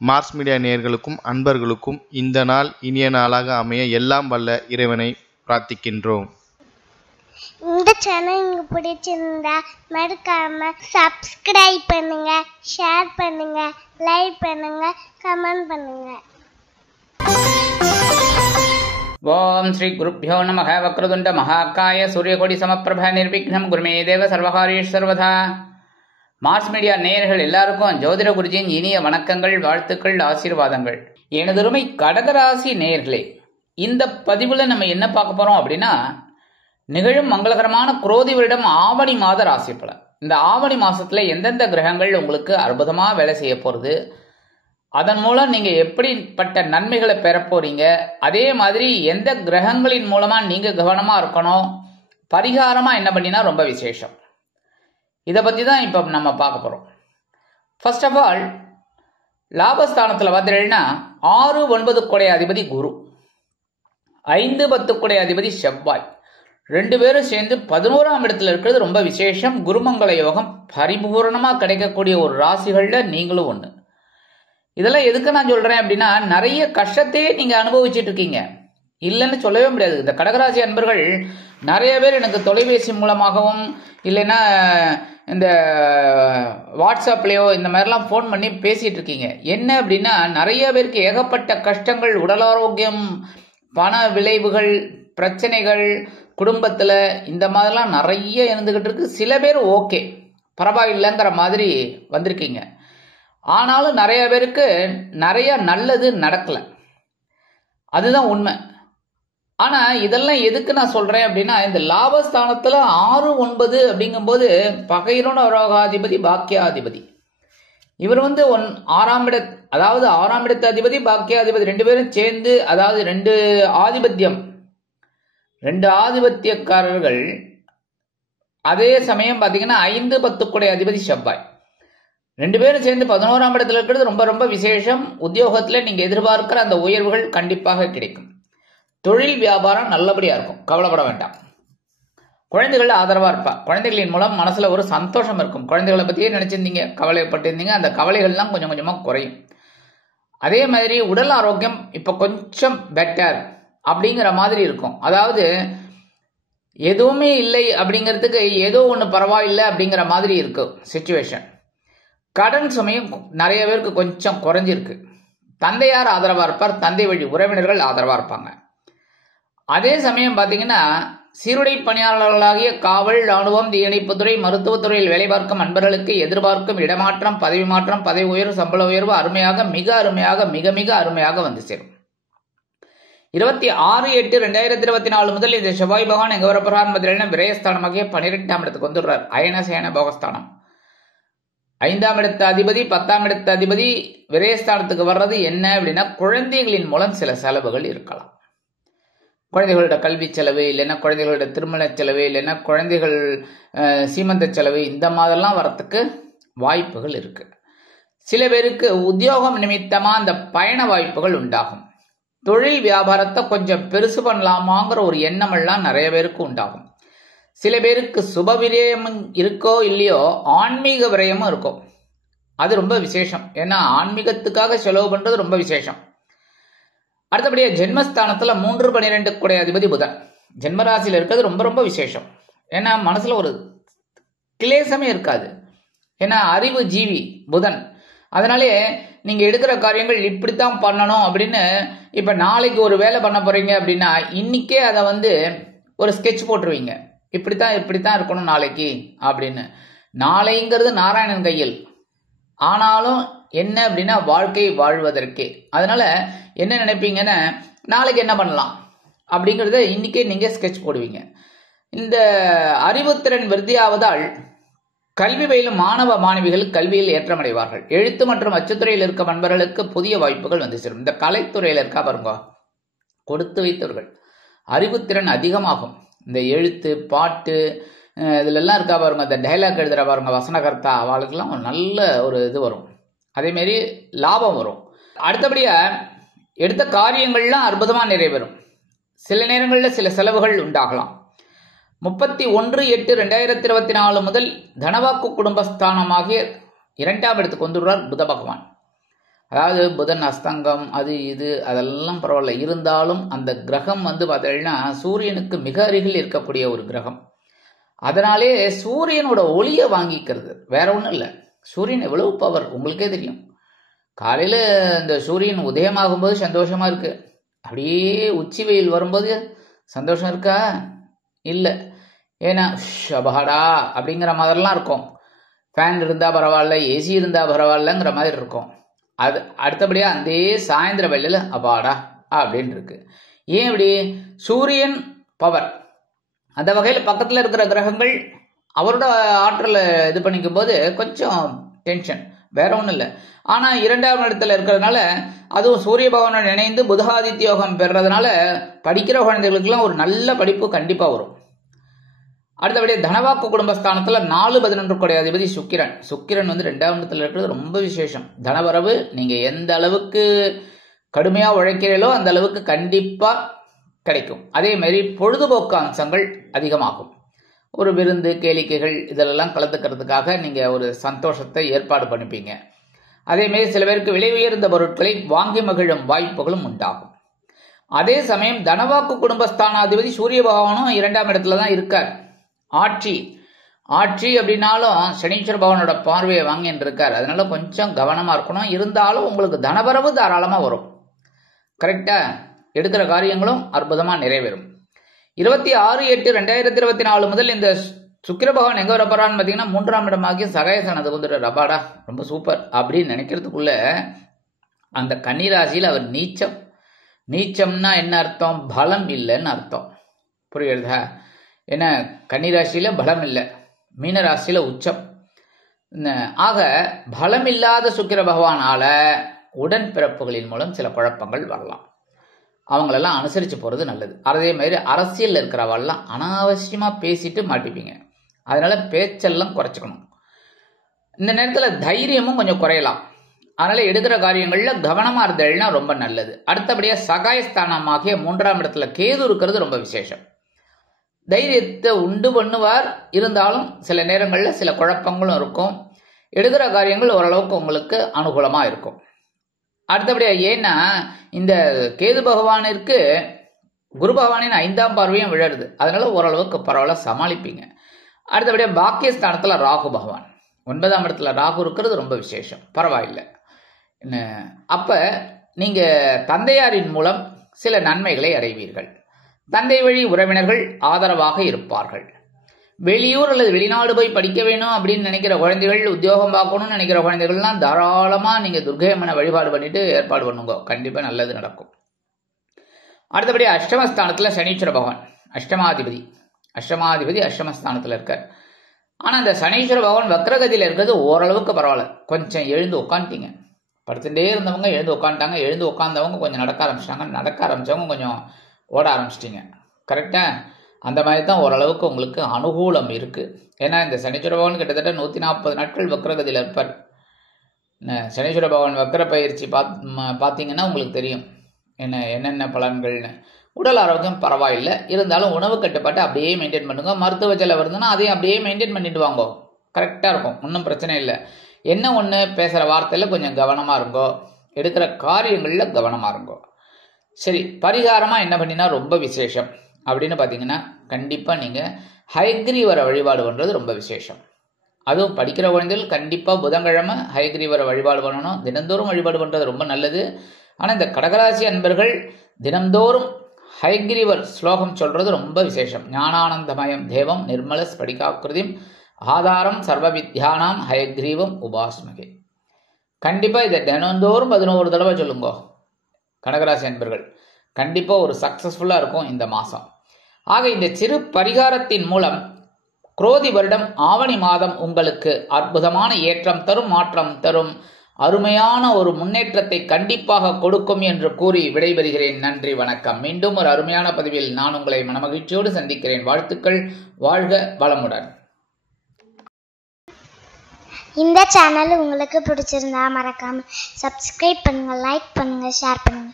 Mars media நேயர்களுக்கும் அன்பர்களுக்கும் இந்த நாள் இனிய நாளாக அமைய எல்லாம் வல்ல இறைவனை பிரார்த்திக்கின்றோம். இந்த சேனல் உங்களுக்கு பிடிச்சிருந்தா மறக்காம சப்ஸ்கிரைப் பண்ணுங்க, ஷேர் பண்ணுங்க, லைக் பண்ணுங்க, கமெண்ட் பண்ணுங்க. ஓம் ஸ்ரீ குருப்யோ நமः. வக்ரதுண்ட மகாகாய சூரியகோடி சமப்பிரப நிர்விக்னம் குருமே தேவ சர்வகாரியேஷு சர்வதா. மார்ஸ் மீடியா நேயர்கள் எல்லாருக்கும் ஜோதிட குருஜியின் இனிய வணக்கங்கள், வாழ்த்துக்கள், ஆசீர்வாதங்கள். எனதருமை கடகராசி நேயர்களே, இந்த பதிவுல நம்ம என்ன பார்க்க போறோம் அப்படின்னா, நிகழும் மங்களகரமான குரோதி வருடம் ஆவணி மாத ராசி பலன். இந்த ஆவணி மாசத்துல எந்தெந்த கிரகங்கள் உங்களுக்கு அற்புதமா வேலை செய்ய போறது, அதன் மூலம் நீங்க எப்படிப்பட்ட நன்மைகளை பெற போறீங்க, அதே மாதிரி எந்த கிரகங்களின் மூலமா நீங்க கவனமா இருக்கணும், பரிகாரமா என்ன பண்ணினா ரொம்ப விசேஷம், இதை பத்தி தான் இப்ப நம்ம பார்க்க போறோம். ஃபர்ஸ்ட் ஆஃப் ஆல், லாபஸ்தானத்துல பார்த்தீங்கன்னா 6, 9 குடை அதிபதி குரு, 5, 10 குடை அதிபதி செவ்வாய், 2 பேரும் சேர்ந்து 11ஆம் இடத்துல இருக்கிறது ரொம்ப விசேஷம். குருமங்கள யோகம் பரிபூர்ணமா கிடைக்கக்கூடிய ஒரு ராசிகள்ல நீங்களும் ஒண்ணு. இதெல்லாம் எதுக்கு நான் சொல்றேன் அப்படின்னா, நிறைய கஷ்டத்தையே நீங்க அனுபவிச்சுட்டு இருக்கீங்க, இல்லைன்னு சொல்லவே முடியாது. இந்த கடகராசி அன்பர்கள் நிறைய பேர் எனக்கு தொலைபேசி மூலமாகவும் இல்லைன்னா இந்த வாட்ஸ்அப்லயோ இந்த மாதிரிலாம் ஃபோன் பண்ணி பேசிட்டு இருக்கீங்க. என்ன அப்படின்னா, நிறைய பேருக்கு ஏகப்பட்ட கஷ்டங்கள், உடல் ஆரோக்கியம், பண விளைவுகள், பிரச்சனைகள், குடும்பத்துல இந்த மாதிரிலாம் நிறைய இருந்துகிட்டு இருக்கு. சில பேர் ஓகே பரவாயில்லைங்கிற மாதிரி வந்திருக்கீங்க. ஆனாலும் நிறைய பேருக்கு நிறைய நல்லது நடக்கல, அதுதான் உண்மை. ஆனா இதெல்லாம் எதுக்கு நான் சொல்றேன் அப்படின்னா, இந்த லாபஸ்தானத்துல 6, 9 அப்படிங்கும்போது பகைரோன ரோகாதிபதி பாக்கியாதிபதி, இவர் வந்து 6ஆம் இட, அதாவது 6ஆம் இடத்து அதிபதி பாக்கியாதிபதி 2 பேரும் சேர்ந்து, அதாவது 2 ஆதிபத்தியம், 2 ஆதிபத்தியக்காரர்கள். அதே சமயம் பாத்தீங்கன்னா 5, 10 குடை அதிபதி செவ்வாய், 2 பேரும் சேர்ந்து 11ஆம் இடத்துல இருக்கிறது ரொம்ப ரொம்ப விசேஷம். உத்தியோகத்துல நீங்க எதிர்பார்க்கிற அந்த உயர்வுகள் கண்டிப்பாக கிடைக்கும். தொழில் வியாபாரம் நல்லபடியா இருக்கும், கவலைப்பட வேண்டாம். குழந்தைகள் ஆதரவா இருப்பா, குழந்தைகளின் மூலம் மனசுல ஒரு சந்தோஷம் இருக்கும். குழந்தைகளை பத்தியே நினைச்சிருந்தீங்க, கவலைப்பட்டிருந்தீங்க, அந்த கவலைகள்லாம் கொஞ்சம் கொஞ்சமா குறையும். அதே மாதிரி உடல் ஆரோக்கியம் இப்ப கொஞ்சம் பெட்டர் அப்படிங்கிற மாதிரி இருக்கும். அதாவது எதுவுமே இல்லை அப்படிங்கிறதுக்கு ஏதோ ஒன்று பரவாயில்லை அப்படிங்கிற மாதிரி இருக்கு சிச்சுவேஷன். கடன் சுமையும் நிறைய பேருக்கு கொஞ்சம் குறைஞ்சிருக்கு. தந்தையார் ஆதரவா இருப்பார், தந்தை வழி உறவினர்கள் ஆதரவா இருப்பாங்க. அதே சமயம் பார்த்தீங்கன்னா, சீருடை பணியாளர்களாகிய காவல், ராணுவம், தீயணைப்புத்துறை, மருத்துவத்துறையில் வேலை பார்க்கும் அன்பர்களுக்கு எதிர்பார்க்கும் இடமாற்றம், பதவி மாற்றம், பதவி உயர்வு, சம்பள உயர்வு அருமையாக, மிக அருமையாக, மிக மிக அருமையாக வந்து சேரும். 26/8/2024 முதல் இந்த செவ்வாய் பகவான் எங்க வரப்போறான்னு பார்த்தீங்கன்னா, விரயஸ்தானமாகிய 12ஆம் இடத்துக்கு வந்துடுறார். அயனசேன போகஸ்தானம். 5ஆம் இடத்து அதிபதி 10ஆம் இடத்து அதிபதி விரயஸ்தானத்துக்கு வர்றது என்ன அப்படின்னா, குழந்தைகளின் மூலம் சில செலவுகள் இருக்கலாம். குழந்தைகளோட கல்வி செலவு, இல்லைன்னா குழந்தைகளோட திருமண செலவு, இல்லைன்னா குழந்தைகள் சீமந்த செலவு, இந்த மாதிரிலாம் வரத்துக்கு வாய்ப்புகள் இருக்கு. சில பேருக்கு உத்தியோகம் நிமித்தமா அந்த பயண வாய்ப்புகள் உண்டாகும். தொழில் வியாபாரத்தை கொஞ்சம் பெருசு பண்ணலாமாங்கிற ஒரு எண்ணமெல்லாம் நிறைய பேருக்கு உண்டாகும். சில பேருக்கு சுப விரயமும் இருக்கோ இல்லையோ, ஆன்மீக விரயமும் இருக்கும். அது ரொம்ப விசேஷம். ஏன்னா ஆன்மீகத்துக்காக செலவு பண்றது ரொம்ப விசேஷம். அடுத்தபடியா ஜென்மஸ்தானத்துல 3, 12 குடை அதிபதி புதன் ஜென்மராசியில இருக்கிறது ரொம்ப ரொம்ப விசேஷம். ஏன்னா மனசுல ஒரு கிளேசமே இருக்காது. ஏன்னா அறிவு ஜீவி புதன். அதனாலே நீங்க எடுக்கிற காரியங்கள் இப்படித்தான் பண்ணணும் அப்படின்னு, இப்ப நாளைக்கு ஒரு வேலை பண்ண போறீங்க அப்படின்னா இன்னைக்கே அதை வந்து ஒரு ஸ்கெட்ச் போட்டுருவீங்க, இப்படித்தான் இருக்கணும் நாளைக்கு அப்படின்னு. நாளைங்கிறது நாராயணன் கையில். ஆனாலும் என்ன அப்படின்னா, வாழ்க்கை வாழ்வதற்கே. அதனால என்ன நினைப்பீங்கன்னா, நாளைக்கு என்ன பண்ணலாம் அப்படிங்கிறத இன்னைக்கே நீங்க ஸ்கெட்ச் போடுவீங்க. இந்த அறிவுத்திறன் விருத்தியாவதால் கல்வி பயிலும் மாணவ மாணவிகள் கல்வியில் ஏற்றமடைவார்கள். எழுத்து மற்றும் அச்சுத்துறையில் இருக்க நண்பர்களுக்கு புதிய வாய்ப்புகள் வந்து சேரும். இந்த கலைத்துறையில் இருக்கா பாருங்க, கொடுத்து வைத்தவர்கள் அறிவுத்திறன் அதிகமாகும். இந்த எழுத்து, பாட்டு, இதுலெல்லாம் இருக்கா பாருங்க, இந்த டைலாக் எழுதுற பாருங்க வசனகர்த்தா, அவளுக்கெல்லாம் ஒரு நல்ல ஒரு இது வரும். அதேமாரி லாபம் வரும். அடுத்தபடியா எடுத்த காரியங்கள்லாம் அற்புதமா நிறைவேறும். சில நேரங்களில் சில செலவுகள் உண்டாகலாம். 31/8/2024 முதல் தனவாக்கு குடும்பஸ்தானமாகிய 2ஆம் இடத்துக்கு வந்துடுறார் புத பகவான். அதாவது புதன் அஸ்தங்கம் அது இது அதெல்லாம் பரவாயில்ல, இருந்தாலும் அந்த கிரகம் பார்த்தீங்கன்னா சூரியனுக்கு மிக அருகில் இருக்கக்கூடிய ஒரு கிரகம். அதனாலே சூரியனோட ஒளியை வாங்கிக்கிறது, வேற ஒன்றும் இல்லை. சூரியன் எவ்வளவு பவர் உங்களுக்கே தெரியும். காலையில இந்த சூரியன் உதயமாகும்போது சந்தோஷமா இருக்கு, அப்படியே உச்சி வெயில் வரும்போது சந்தோஷம் இருக்கா? இல்லை. ஏன்னா ஷபஹடா அப்படிங்கிற மாதிரிலாம் இருக்கும். ஃபேன் இருந்தா பரவாயில்ல, ஏசி இருந்தா பரவாயில்லங்கிற மாதிரி இருக்கும். அது அடுத்தபடியா அந்த சாயந்தர வேளையில அபாடா அப்படின்னு இருக்கு. ஏன் இப்படி? சூரியன் பவர். அந்த வகையில் பக்கத்தில் இருக்கிற கிரகங்கள் அவரோட ஆற்றலை இது பண்ணிக்கும் போது கொஞ்சம் டென்ஷன், வேற ஒன்றும் இல்லை. ஆனால் 2ஆம் இடத்துல இருக்கிறதுனால, அதுவும் சூரிய பகவானோட இணைந்து புதாதித்ய யோகம் பெறதுனால படிக்கிற குழந்தைகளுக்கெல்லாம் ஒரு நல்ல படிப்பு கண்டிப்பாக வரும். அடுத்தபடியே தனவாக்கு குடும்பஸ்தானத்தில் 4-11 அதிபதி சுக்கிரன். சுக்கிரன் 2ஆம் இடத்துல இருக்கிறது ரொம்ப விசேஷம். தனவரவு நீங்கள் எந்த அளவுக்கு கடுமையாக உழைக்கிறீர்களோ அந்த அளவுக்கு கண்டிப்பாக கிடைக்கும். அதே மாதிரி பொழுதுபோக்கு அம்சங்கள் அதிகமாகும். ஒரு விருந்து கேளிக்கைகள் இதெல்லாம் கலந்துக்கிறதுக்காக நீங்கள் ஒரு சந்தோஷத்தை ஏற்பாடு பண்ணிப்பீங்க. அதேமாரி சில பேருக்கு விலை உயர்ந்த பொருட்களை வாங்கி மகிழும் வாய்ப்புகளும் உண்டாகும். அதே சமயம் தனவாக்கு குடும்பஸ்தானாதிபதி சூரிய பகவானும் 2ஆம் இடத்துல தான் இருக்கார். ஆட்சி அப்படின்னாலும் சனீஸ்வர பகவானோட பார்வையை வாங்கின்னு இருக்கார். அதனால கொஞ்சம் கவனமா இருக்கணும். இருந்தாலும் உங்களுக்கு தனவரவு தாராளமா வரும். கரெக்டா? எடுக்கிற காரியங்களும் அற்புதமா நிறைவேறும். 26/8/2024 முதல் இந்த சுக்கிர பகவான் எங்க வரப்போறான்னு பார்த்தீங்கன்னா 3ஆம் இடமாகிய சகாயசனத்துக்கு வந்துட்டு ரபாடா ரொம்ப சூப்பர் அப்படின்னு நினைக்கிறதுக்குள்ள அந்த கன்னிராசியில் அவர் நீச்சம்னா என்ன அர்த்தம்? பலம் இல்லைன்னு அர்த்தம். புரியுறதா? ஏன்னா கன்னிராசியில பலம் இல்லை, மீனராசியில உச்சம். ஆக பலம் இல்லாத சுக்கிர பகவானால உடன்பிறப்புகளின் மூலம் சில குழப்பங்கள் வரலாம். அவங்களெல்லாம் அனுசரித்து போகிறது நல்லது. அதே மாதிரி அரசியலில் இருக்கிறவெல்லாம் அனாவசியமாக பேசிட்டு மாட்டிப்பீங்க. அதனால பேச்செல்லாம் குறைச்சிக்கணும். இந்த நேரத்தில் தைரியமும் கொஞ்சம் குறையலாம். அதனால எடுக்கிற காரியங்களில் கவனமாக இருந்தேன்னா ரொம்ப நல்லது. அடுத்தபடியாக சகாயஸ்தானமாகிய 3ஆம் இடத்துல கேது இருக்கிறது ரொம்ப விசேஷம். தைரியத்தை உண்டு பண்ணுவார், இருந்தாலும் சில நேரங்களில் சில குழப்பங்களும் இருக்கும். எடுக்கிற காரியங்கள் ஓரளவுக்கு உங்களுக்கு அனுகூலமாக இருக்கும். அடுத்தபடியா ஏன்னா இந்த கேது பகவானிற்கு குரு பகவானின் 5ஆம் பார்வையும் விழருது. அதனால ஓரளவுக்கு பரவாயில்ல சமாளிப்பீங்க. அடுத்தபடியா பாக்கியஸ்தானத்துல ராகு பகவான் 9ஆம் இடத்துல ராகு இருக்கிறது ரொம்ப விசேஷம், பரவாயில்லை. அப்ப நீங்க தந்தையாரின் மூலம் சில நன்மைகளை அடைவீர்கள். தந்தை வழி உறவினர்கள் ஆதரவாக இருப்பார்கள். வெளியூர் அல்லது வெளிநாடு போய் படிக்க வேணும் அப்படின்னு நினைக்கிற குழந்தைகள், உத்தியோகம் பார்க்கணும்னு நினைக்கிற குழந்தைகள்லாம் தாராளமா நீங்க துர்க்கை அம்மனை வழிபாடு பண்ணிட்டு ஏற்பாடு பண்ணுங்க, கண்டிப்பா நல்லது நடக்கும். அடுத்தபடி அஷ்டமஸ்தானத்துல சனீஸ்வர பகவான் அஷ்டமாதிபதி அஷ்டமஸ்தானத்துல இருக்கார். ஆனா இந்த சனீஸ்வர பகவான் வக்ரகதியில இருக்கிறது ஓரளவுக்கு பரவாயில்ல. கொஞ்சம் எழுந்து உட்காந்துட்டீங்க, படுத்துட்டே இருந்தவங்க எழுந்து உட்காந்துட்டாங்க, எழுந்து உட்காந்தவங்க கொஞ்சம் நடக்க ஆரம்பிச்சிட்டாங்க, நடக்க ஆரம்பிச்சவங்க கொஞ்சம் ஓட ஆரம்பிச்சிட்டிங்க. கரெக்டா? அந்த மாதிரி தான் ஓரளவுக்கு உங்களுக்கு அனுகூலம் இருக்கு. ஏன்னா இந்த சனீஸ்வர பகவான் கிட்டத்தட்ட 140 நாட்கள் வக்ரகதியில் இருப்பார். சனீஸ்வர பகவான் வக்ர பயிற்சி பார்த்தீங்கன்னா உங்களுக்கு தெரியும் என்னென்ன பலன்கள்னு. உடல் ஆரோக்கியம் பரவாயில்லை, இருந்தாலும் உணவு கட்டுப்பாட்டை அப்படியே மெயின்டைன் பண்ணுங்க. மருத்துவ செலவு வருதுன்னா அதையும் அப்படியே மெயின்டைன் பண்ணிட்டு வாங்கோ, கரெக்டாக இருக்கும், ஒன்றும் பிரச்சனை இல்லை. என்ன ஒன்று பேசுகிற வார்த்தையில் கொஞ்சம் கவனமாக இருங்கோ, எடுக்கிற காரியங்களில் கவனமாக இருங்கோ. சரி, பரிகாரமாக என்ன பண்ணினா ரொம்ப விசேஷம் அப்படின்னு பார்த்தீங்கன்னா, கண்டிப்பாக நீங்கள் ஹயக்ரீவரை வழிபாடு பண்ணுறது ரொம்ப விசேஷம். அதுவும் படிக்கிற குழந்தைகள் கண்டிப்பாக புதன்கிழமை ஹயக்ரீவரை வழிபாடு பண்ணணும். தினந்தோறும் வழிபாடு பண்ணுறது ரொம்ப நல்லது. ஆனால் இந்த கடகராசி அன்பர்கள் தினந்தோறும் ஹயக்ரீவர் ஸ்லோகம் சொல்கிறது ரொம்ப விசேஷம். ஞானானந்தமயம் தேவம் நிர்மல ஸ்படிகாக்கிருதிம் ஆதாரம் சர்வ வித்யானாம் ஹயக்ரீவம் உபாஸ்மகே. கண்டிப்பாக இதை தினந்தோறும் 11 தடவை சொல்லுங்கோ கடகராசி அன்பர்கள். கண்டிப்பாக ஒரு சக்ஸஸ்ஃபுல்லாக இருக்கும் இந்த மாதம். ஆக இந்த சிறு பரிகாரத்தின் மூலம் குரோதி வருடம் ஆவணி மாதம் உங்களுக்கு அற்புதமான ஏற்றம் தரும், மாற்றம் தரும், அருமையான ஒரு முன்னேற்றத்தை கண்டிப்பாக கொடுக்கும் என்று கூறி விடைபெறுகிறேன். நன்றி, வணக்கம். மீண்டும் ஒரு அருமையான பதிவில் நான் உங்களை மனமகிழ்ச்சியோடு சந்திக்கிறேன். வாழ்த்துக்கள். வாழ்க வளமுடன். இந்த சேனல் உங்களுக்கு பிடிச்சிருந்தா மறக்காம சப்ஸ்கிரைப் பண்ணுங்க, லைக் பண்ணுங்க, ஷேர் பண்ணுங்க.